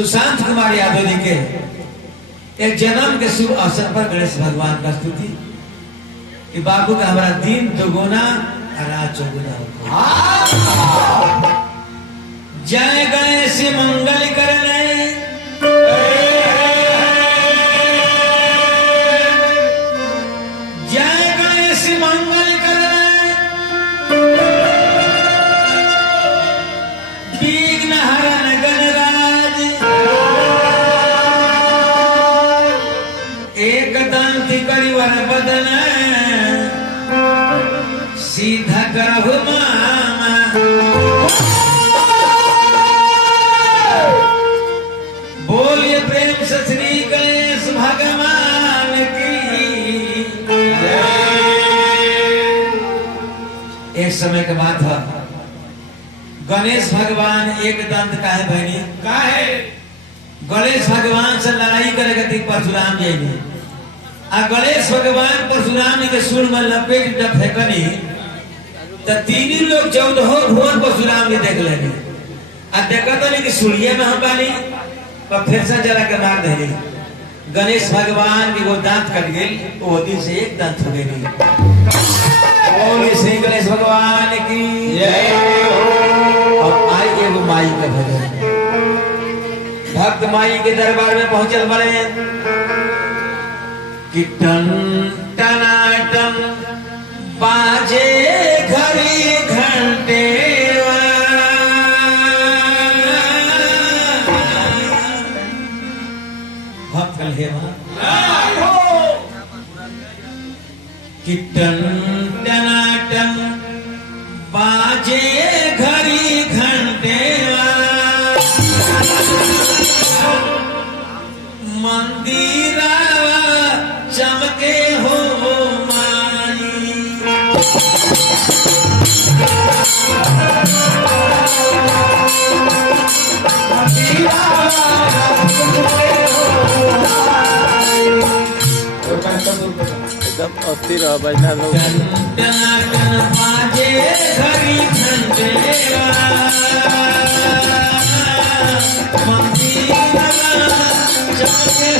सुशांत कुमार यादव जी के एक जन्म के शुभ अवसर पर गणेश भगवान का स्तुति कि बाबू का हमारा दिन दोगुना रात चौगुना हो। जय गणेश मंगल करने जय गणेश मंगल करने विघ्न हरण गणराज एक दंत करिवर बदन सीधा करहु मामा। बोलिए प्रेम से श्री गणेश भगवान की। एक समय के बात है, गणेश भगवान एक दंत का है बहनी का है। गणेश भगवान से लड़ाई करे खातिर परशुराम जी ने आ गणेश भगवान परशुराम के सूर में लपेट जब फेंकनी तो तीनों लोग 14 भुवन परशुराम जी देख लेनी आ देखा नहीं कि सूर्य में हम बानी तो फिर से जला के मार देनी। गणेश भगवान की वो दांत कट गई, वो दिन से एक दांत हो गई। बोलिए श्री गणेश भगवान की जय। अब आई एगो माई का भजन। भक्त माई के दरबार में पहुंचल बड़े कि टन टनाटन बाजे घड़ी घंटे भक्त कल है कि टन टनाटन बाजे घड़ी घंटे मंदिरा चमके हो माई। एकदम अस्थिर बजना लोग बाजे घड़ी घंटे मंदिरा चमके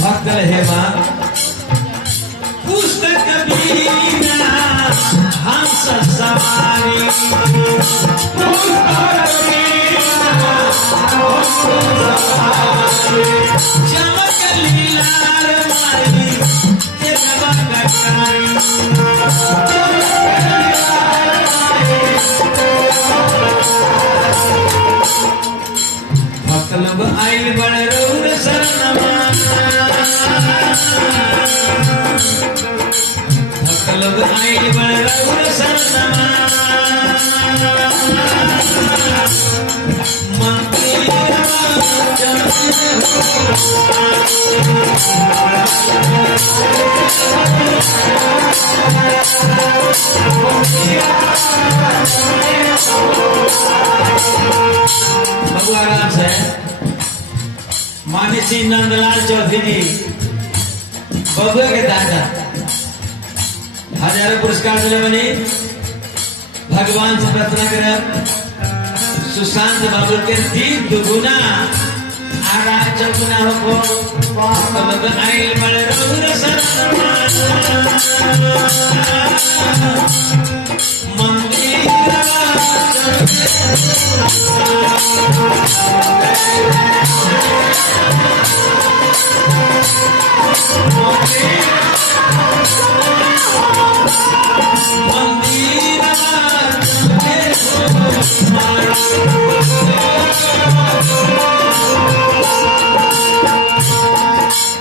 भक्त है मां पुस्तक बीना हंस सवारी चमक लीलार मारी भक्त लोग आइल बड़ रौर शरणमा आइल बड़ रउर सनमा भगवान से मानी सिंह नंदलाल चौधरी जी बबुआ के दादा हजारों पुरस्कार मिले बने भगवान से प्रार्थना करें सुशांत बाबू के दिन दुगुना आरा चौगुना हो आइल बड़े रउर सनमा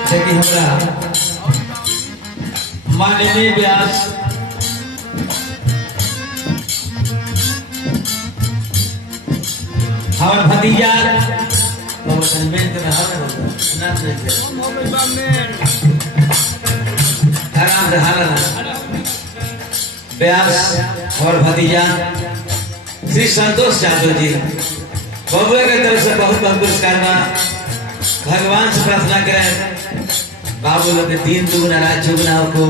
देखिए हमरा माननीय व्यास हमारे भतीजा आराम से हाल व्यास और भतीजा श्री संतोष यादव जी बबुआ के तरफ से बहुत बहुत पुरस्कार भगवान से प्रार्थना करें बाबू लोग के दिन दुगुना रात चौगुना को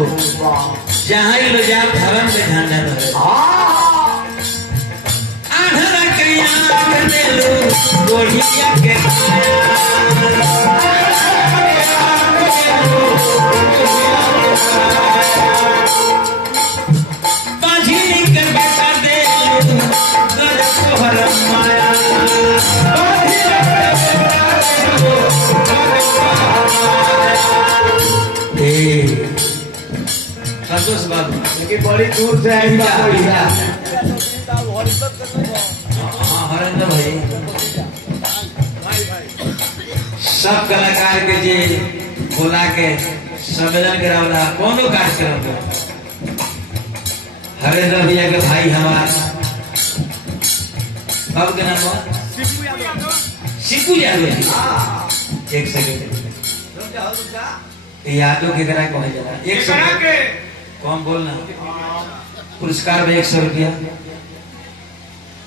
जहाँ ही लो जाओ धर्म पे ध्यान न रहे आधरा कया करने लो गोढ़िया के बाजी कर बेटा दे गज को हरम माया संतोष बाबू लेकिन बड़ी दूर से आई हरेंद्र भाई सब कलाकार के जे बोला के सम्मेलन करावला कोनो कार्यक्रम हरेंद्र भैया के भाई हमार बाबू के नाम शिपू यादव जी एक सेकंड यादव के करा कहे जरा 100 कौन बोलना पुरस्कार में 100 रुपया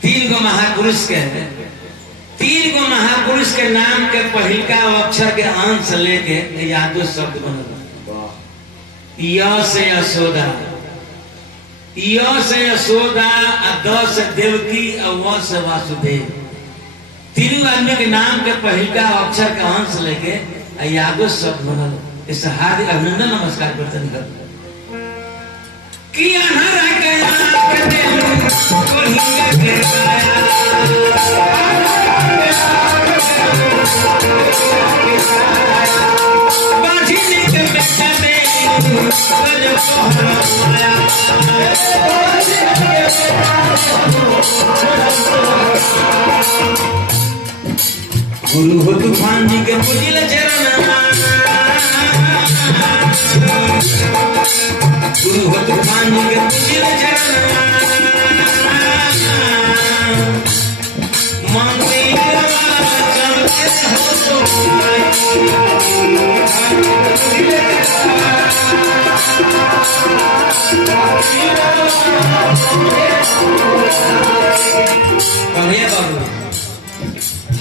3 गो महापुरुष के नाम के पहिलका अक्षर के अंश लेके यादव शब्द बनल य से यशोदा आ द से देवकी और व से वासुदेव तीनों आदमी के नाम के पहिलका अक्षर के अंश लेके यादव शब्द बनल इस हार्दिक अभिनंदन नमस्कार करते निकल किया हरा गया बाजी लेकर बेटा दे गुरु हो तूफान जी के पूजिल चरण गुरु हो तूफान जी के पूजिल चरण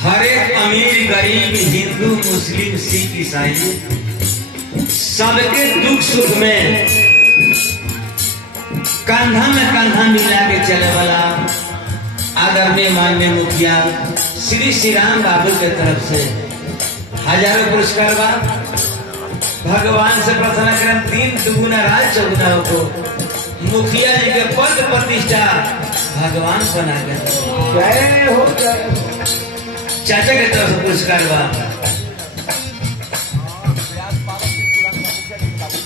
हर एक अमीर गरीब हिंदू मुस्लिम सिख ईसाई सबके दुख सुख में कंधा में कंधा मिला के चले वाला आदरणीय माननीय मुखिया श्री राम बाबू के तरफ से हजारों पुरस्कार बा भगवान से प्रार्थना करें 3 दुगुना राज चौगुना को मुखिया जी के पद प्रतिष्ठा भगवान बना के चाचा के तरफ से पुरस्कार बा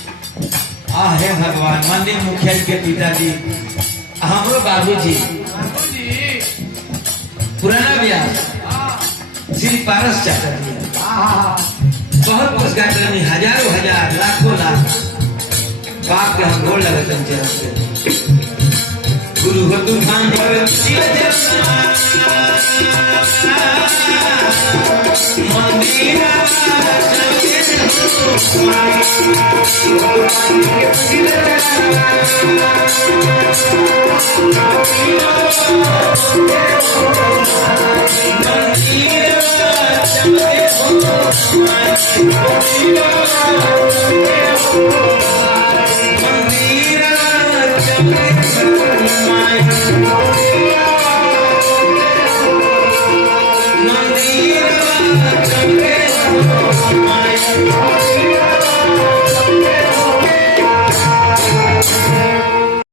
हे भगवान मंदिर मुखिया जी के पिताजी हमरो बाबूजी पुराना व्यास श्री पारस चाचा जी बहुत पुरस्कार करनी हजारों हजार लाखों लाख बाप के हम गोड़ लगत चरण पे गुरु हो तूफान पर शिव मंदिर